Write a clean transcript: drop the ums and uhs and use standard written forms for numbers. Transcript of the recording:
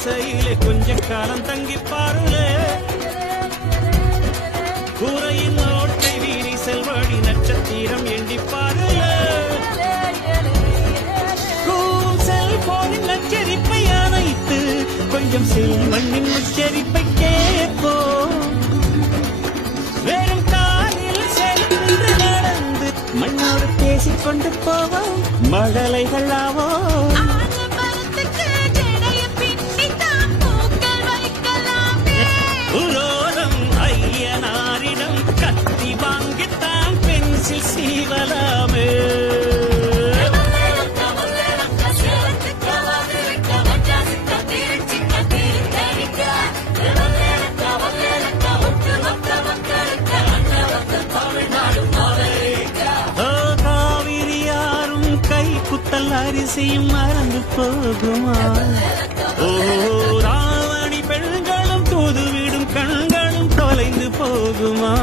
குடிசையிலே கொஞ்ச காலம் தங்கி பாருலே கூரையின் ஓட்டை வீரி செல்வாடி நட்சத்திரம் எண்டி பாருலே செல்போனின் நச்சரிப்பை அணைத்து கொஞ்சம் செல்வண்ணின் உச்சரிப்பை கேட்போ வெறும் காலில் சென்று நடந்து மண்ணோடு பேசிக்கொண்டு போவோம் மழலைகள் ஆவோ உலோரம் ஐயனாரிடம் கத்தி வாங்கித்தான் பென்சில் சீவலாமே அரிசியும் மறந்து போகுமா ஓ ராவணி பெண்களும் தூதுவிடும் கண்களும் தொலைந்து போகுமா